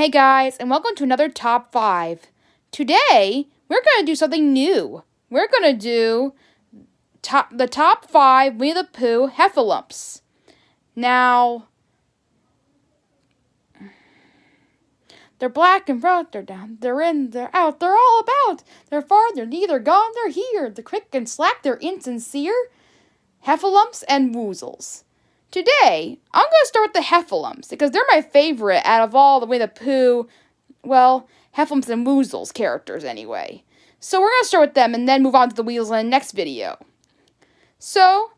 Hey guys, and welcome to another Top 5. Today, we're going to do something new. We're going to do the Top 5 Winnie the Pooh Hefflumps. Now, they're black and brown, they're down, they're in, they're out, they're all about. They're far, they're neither, gone, they're here. They're quick and slack, they're insincere. Hefflumps and Woozles. Today, I'm going to start with the Hefflumps, because they're my favorite out of all the Winnie the Pooh, Hefflumps and Woozles characters anyway. So we're going to start with them and then move on to the Weasels in the next video. So,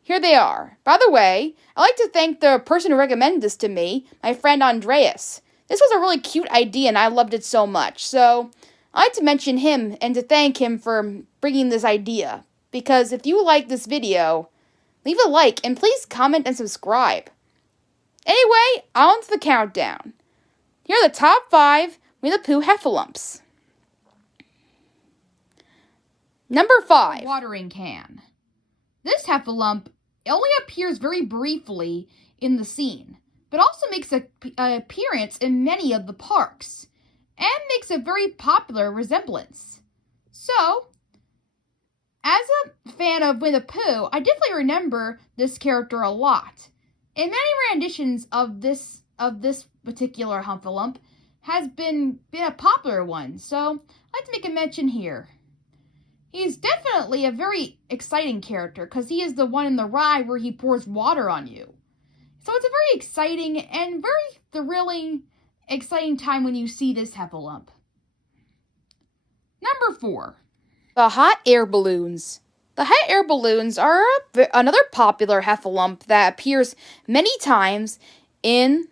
here they are. By the way, I'd like to thank the person who recommended this to me, my friend Andreas. This was a really cute idea and I loved it so much. So, I'd like to mention him and to thank him for bringing this idea. Because if you like this video, leave a like, and please comment and subscribe. Anyway, on to the countdown. Here are the top 5 Winnie the Pooh Hefflumps. Number 5. Watering can. This Hefflump only appears very briefly in the scene, but also makes an appearance in many of the parks, and makes a very popular resemblance. So, as a fan of Winnie the Pooh, I definitely remember this character a lot. And many renditions of this particular Hefflump has been a popular one, so I'd like to make a mention here. He's definitely a very exciting character, because he is the one in the ride where he pours water on you. So it's a very exciting and very thrilling, exciting time when you see this Hefflump. Number 4. The hot air balloons. The hot air balloons are another popular Hefflump that appears many times in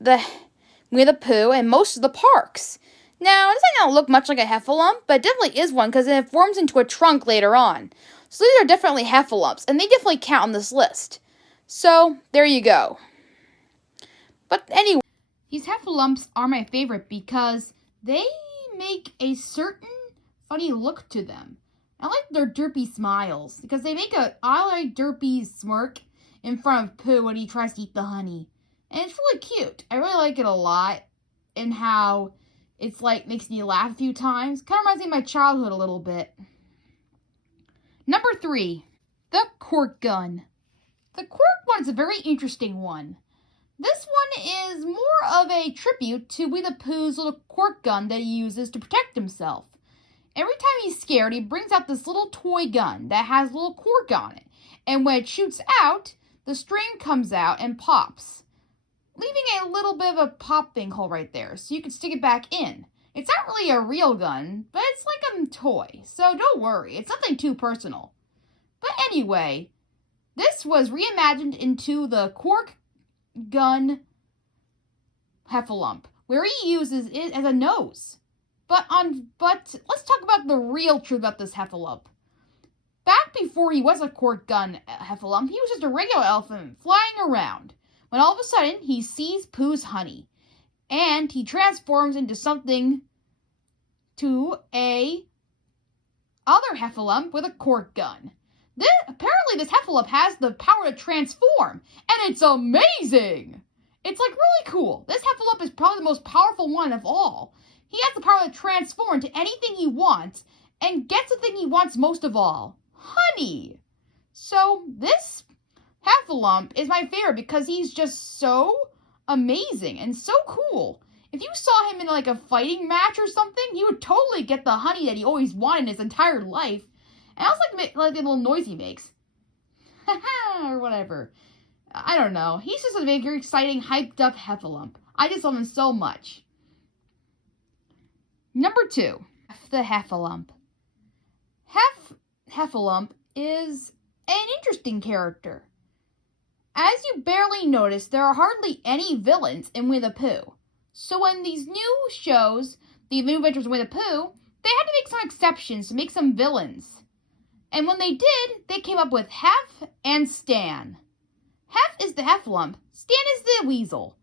the Winnie the Pooh and most of the parks. Now, it doesn't look much like a Hefflump, but it definitely is one because it forms into a trunk later on. So these are definitely Hefflumps, and they definitely count on this list. So, there you go. But anyway, these Hefflumps are my favorite because they make a certain funny look to them. I like their derpy smiles because they make I like derpy smirk in front of Pooh when he tries to eat the honey. And it's really cute. I really like it a lot, and how it's makes me laugh a few times. Kind of reminds me of my childhood a little bit. Number 3, the cork gun. The cork one is a very interesting one. This one is more of a tribute to Winnie the Pooh's little cork gun that he uses to protect himself. Every time he's scared, he brings out this little toy gun that has a little cork on it. And when it shoots out, the string comes out and pops, leaving a little bit of a popping hole right there, so you can stick it back in. It's not really a real gun, but it's like a toy, so don't worry, it's nothing too personal. But anyway, this was reimagined into the cork gun Hefflump, where he uses it as a nose. But let's talk about the real truth about this Hefflump. Back before he was a cork gun Hefflump, he was just a regular elephant flying around, when all of a sudden he sees Pooh's honey, and he transforms into a other Hefflump with a cork gun. Apparently this Hefflump has the power to transform, and it's amazing! It's really cool. This Hefflump is probably the most powerful one of all. He has the power to transform into anything he wants, and gets the thing he wants most of all, honey. So this Hefflump is my favorite because he's just so amazing and so cool. If you saw him in a fighting match or something, he would totally get the honey that he always wanted in his entire life. And I also like the little noise he makes. Or whatever. I don't know. He's just a very exciting, hyped up Hefflump. I just love him so much. Number 2, the Hefflump. Hefflump is an interesting character. As you barely notice, there are hardly any villains in Winnie the Pooh. So when these new shows, The New Adventures of Winnie the Pooh, they had to make some exceptions to make some villains. And when they did, they came up with Heff and Stan. Heff is the Hefflump, Stan is the Weasel.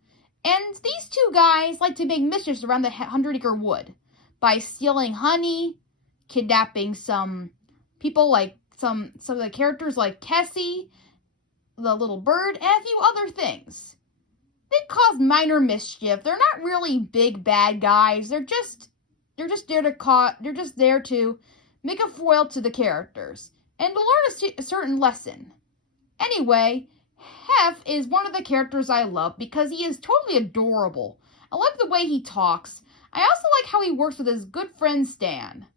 And these two guys like to make mischiefs around the 100-acre wood by stealing honey, kidnapping some people like some of the characters like Kessie, the little bird, and a few other things. They cause minor mischief. They're not really big bad guys. They're just there to make a foil to the characters and to learn a certain lesson. Anyway, Hef is one of the characters I love because he is totally adorable. I love the way he talks. I also like how he works with his good friend Stan.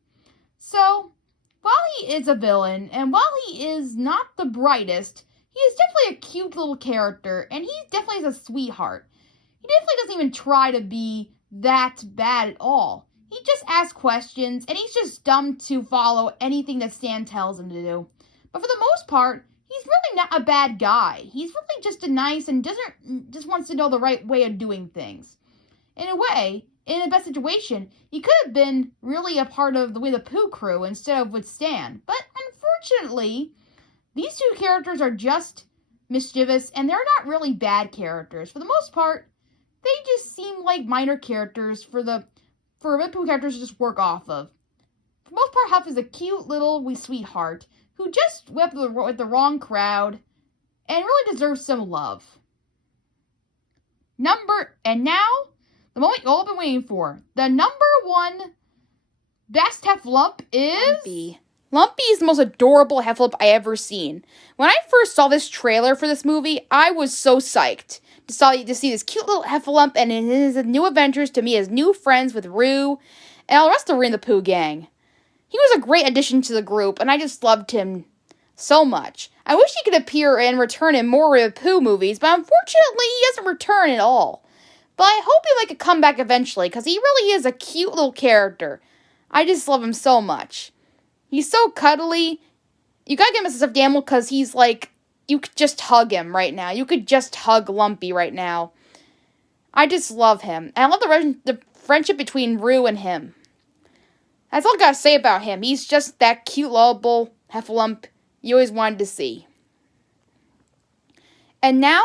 So, while he is a villain, and while he is not the brightest, he is definitely a cute little character, and he definitely is a sweetheart. He definitely doesn't even try to be that bad at all. He just asks questions, and he's just dumb to follow anything that Stan tells him to do. But for the most part, he's really not a bad guy. He's really just a nice and just wants to know the right way of doing things. In a way, in a bad situation, he could have been really a part of the Pooh crew instead of with Stan. But unfortunately, these two characters are just mischievous, and they're not really bad characters. For the most part, they just seem like minor characters for Pooh characters to just work off of. For the most part, Huff is a cute little wee sweetheart who just wept with the wrong crowd and really deserves some love. And now, the moment you've all been waiting for. The number one best Hefflump is... Lumpy. Lumpy is the most adorable Hefflump I ever seen. When I first saw this trailer for this movie, I was so psyched to see this cute little Hefflump and in his new adventures to meet his new friends with Roo and all the rest of the Winnie the Pooh gang. He was a great addition to the group, and I just loved him so much. I wish he could appear and return in more Winnie the Pooh movies, but unfortunately he doesn't return at all. But I hope he'll make a comeback eventually, because he really is a cute little character. I just love him so much. He's so cuddly. You gotta give him a stuffed animal, because he's like, you could just hug him right now. You could just hug Lumpy right now. I just love him. And I love the friendship between Roo and him. That's all I gotta say about him. He's just that cute, lovable Hefflump you always wanted to see. And now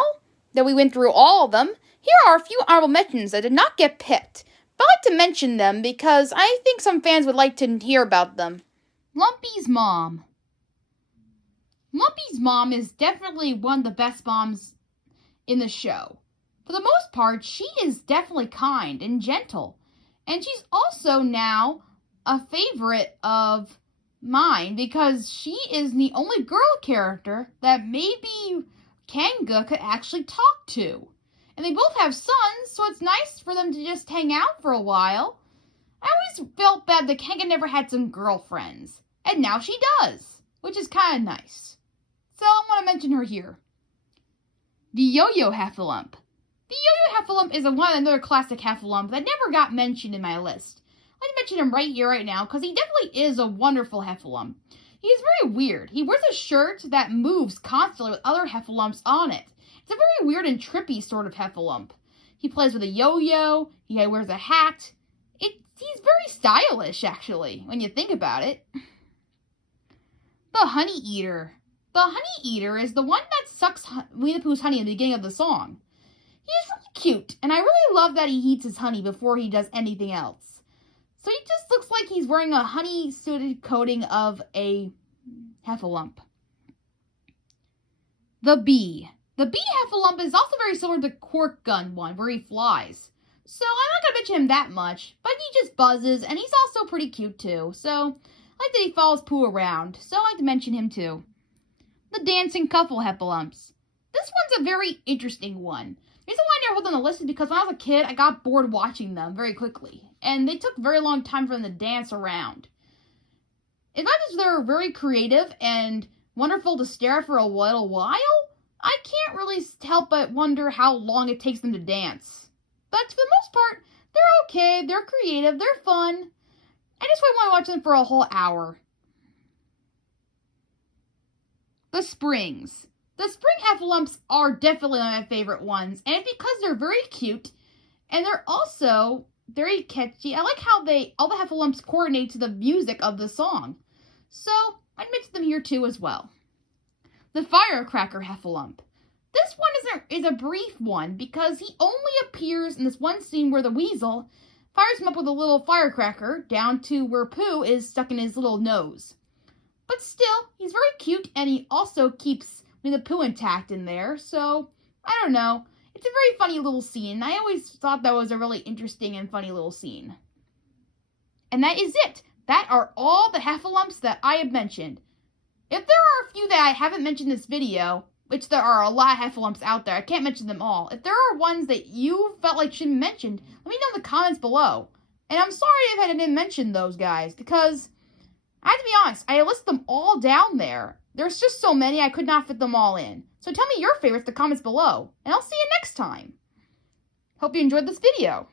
that we went through all of them, here are a few honorable mentions that did not get picked. But I like to mention them because I think some fans would like to hear about them. Lumpy's mom. Lumpy's mom is definitely one of the best moms in the show. For the most part, she is definitely kind and gentle. And she's also now a favorite of mine because she is the only girl character that maybe Kanga could actually talk to. And they both have sons, so it's nice for them to just hang out for a while. I always felt bad that Kanga never had some girlfriends. And now she does, which is kind of nice. So I want to mention her here. The Yo-Yo Heffalump. The Yo-Yo Heffalump is another classic Heffalump that never got mentioned in my list. I want to mention him right here, right now, because he definitely is a wonderful Heffalump. He is very weird. He wears a shirt that moves constantly with other Heffalumps on it. It's a very weird and trippy sort of Heffalump. He plays with a yo-yo. He wears a hat. He's very stylish, actually, when you think about it. The Honey Eater. The Honey Eater is the one that sucks Winnie the Pooh's honey at the beginning of the song. He is really cute, and I really love that he eats his honey before he does anything else. So he just looks like he's wearing a honey-suited coating of a Heffalump. The Bee. The Bee Heffalump is also very similar to the Cork Gun one, where he flies. So I'm not going to mention him that much, but he just buzzes, and he's also pretty cute too. So I like that he follows Pooh around, so I like to mention him too. The Dancing Couple Heffalumps. This one's a very interesting one. The reason why I never put them on the list is because when I was a kid, I got bored watching them very quickly. And they took a very long time for them to dance around. As much as they're very creative and wonderful to stare at for a little while, I can't really help but wonder how long it takes them to dance. But for the most part, they're okay, they're creative, they're fun. I just want to watch them for a whole hour. The Springs. The Spring Heffalumps are definitely one of my favorite ones, and it's because they're very cute, and they're also very catchy. I like how all the Heffalumps coordinate to the music of the song. So, I'd mention them here too as well. The Firecracker Heffalump. This one is a brief one because he only appears in this one scene where the weasel fires him up with a little firecracker down to where Pooh is stuck in his little nose. But still, he's very cute and he also keeps the Pooh intact in there, so I don't know. It's a very funny little scene. I always thought that was a really interesting and funny little scene. And that is it. That are all the Hefflumps that I have mentioned. If there are a few that I haven't mentioned in this video, which there are a lot of Hefflumps out there, I can't mention them all. If there are ones that you felt like should be mentioned, let me know in the comments below. And I'm sorry if I didn't mention those guys, because I have to be honest, I listed them all down there. There's just so many, I could not fit them all in. So tell me your favorites in the comments below, and I'll see you next time. Hope you enjoyed this video.